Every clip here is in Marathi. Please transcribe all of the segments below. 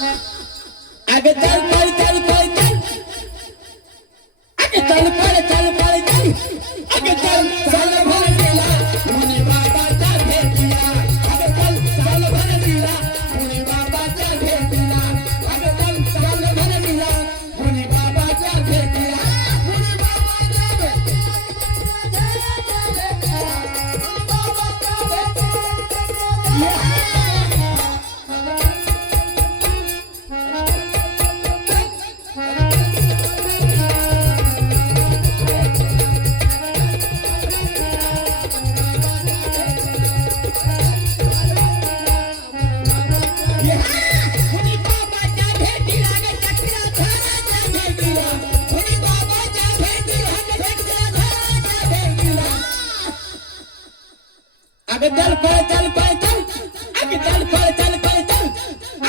आगे चल पळ चल पळ चल आगे चल पळ चल पळ चल आगे चल चल भर दिला मुनी बाबाचा भेटीला आगे चल चल भर दिला मुनी बाबाचा भेटीला आगे चल चल भर दिला मुनी बाबाचा भेटीला मुनी बाबाचा भेटीला आगे चल पळ चल पळ चल आगे चल पळ चल पळ चल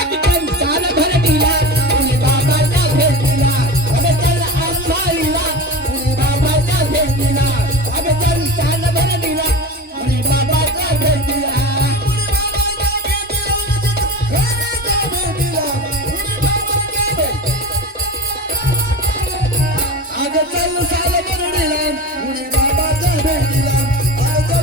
आगे चल चाल भर दिला मुनी बाबाचा भेटीला आगे चल आसमानीला मुनी बाबाचा भेटीला आगे चल चाल भर दिला मुनी बाबाचा भेटीला आगे चल चाल भर दिला मुनी बाबाचा भेटीला आगे चल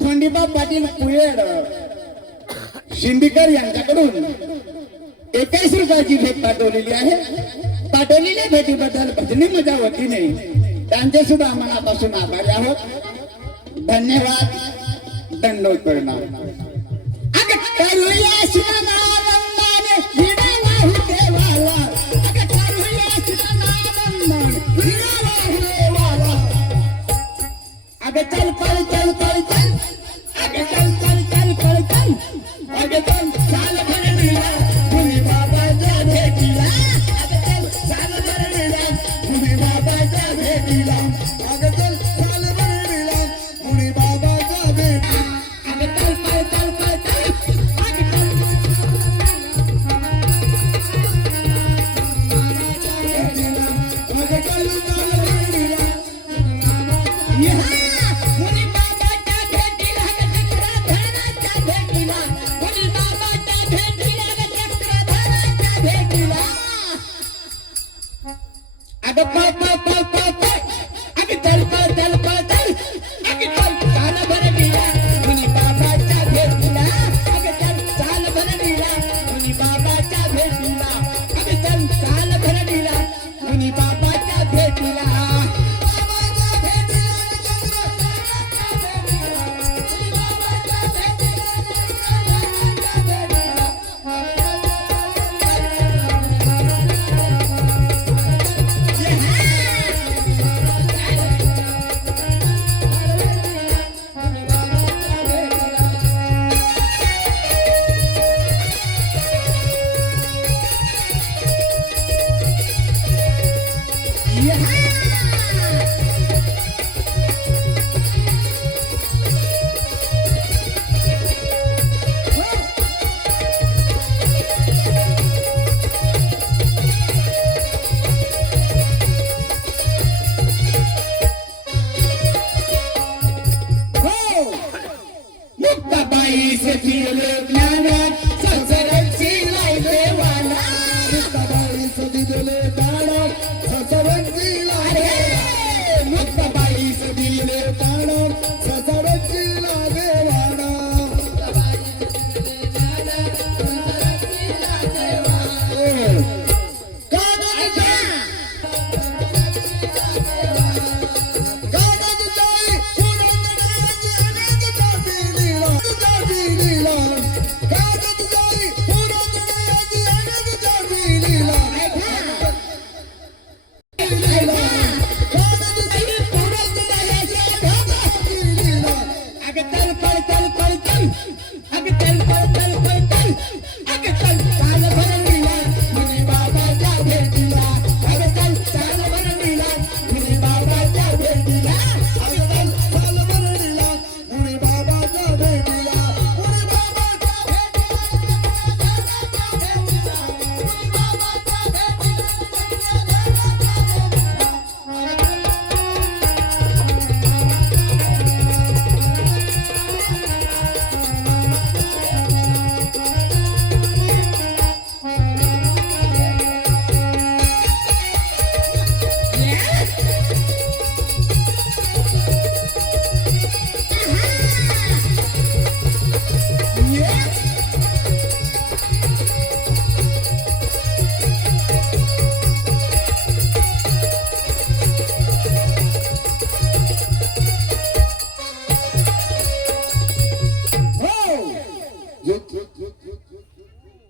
धोंडीबा पाटील पुयड शिंदीकर यांच्याकडून 21 रुपयाची भेट पाठवलेली आहे. पाठवलेल्या भेटीबद्दल भजनी मजा वतीने त्यांचे सुद्धा मनापासून आभारी आहोत. धन्यवाद. दंडवत परिणाम. आगे चल चल चल चल चल आगे चल चल चल चल चल अगं चल चाल भरणीला मुनी बाबाच्या भेटीला अगं चल चाल भरणीला मुनी बाबाच्या भेटीला अगं चल चाल भरणीला मुनी बाबाच्या भेटीला अगं चल चल चल चल चल अगं चल अगं चल चाल भरणीला मुनी बाबाच्या भेटीला चक्रधराच्या भेटीला मुनी बाबाच्या भेटीला चक्रधराच्या भेटीला अगं पळ पळ पळ पळ पळ अगं चल पळ चल पळ चल अगं चल चाल भरणीला मुनी बाबाच्या भेटीला अगं चल चाल भरणीला मुनी बाबाच्या भेटीला अगं चल चाल भरणीला मुनी बाबाच्या भेटीला मुक्ताबाई से फिरले ज्ञानात संसाराची लायले वाला मुक्ताबाई से दिले ताणात संसाराची लायले मुक्ताबाई से दिले ताणात संसाराची लायले वाला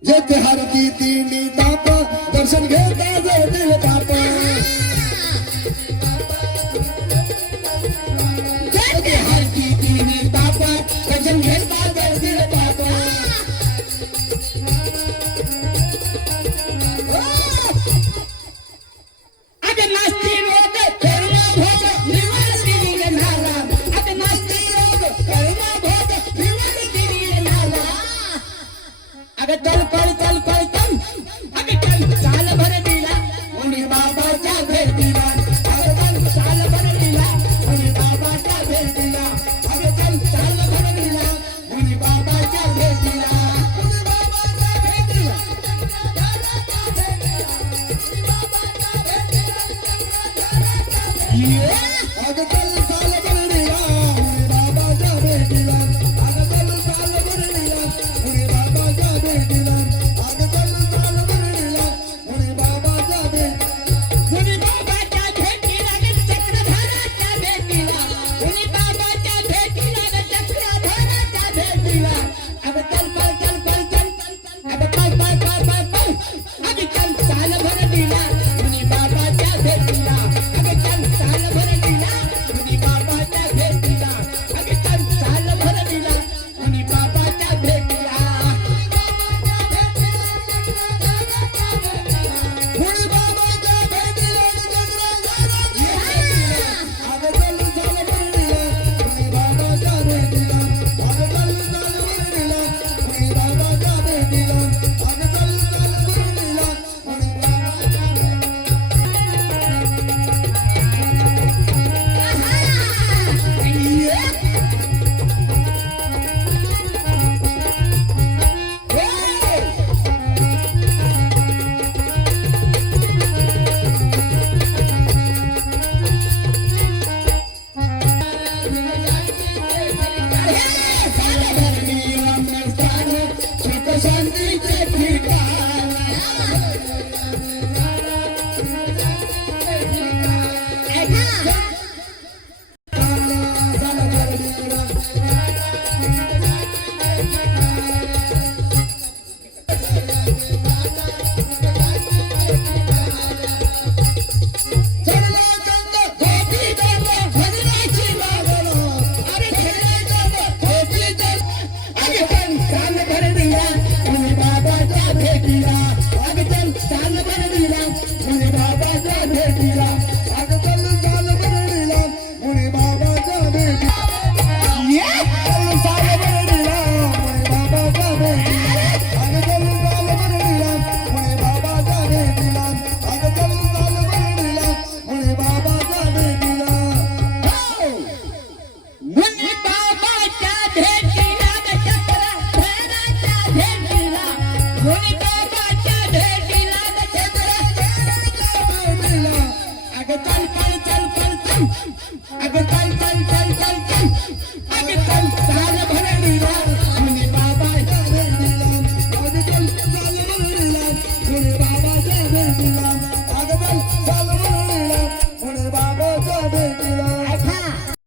जेते हर की तीनी ताप दर्शन घेता जो दिल ताप जेते हर की तीनी ताप दर्शन घेता जो दिल ताप अगं नास्ती रोग करुणा भोग निवारती नाला अगं नास्ती रोग करुणा भोग निवारती नाला अगं चल चल चल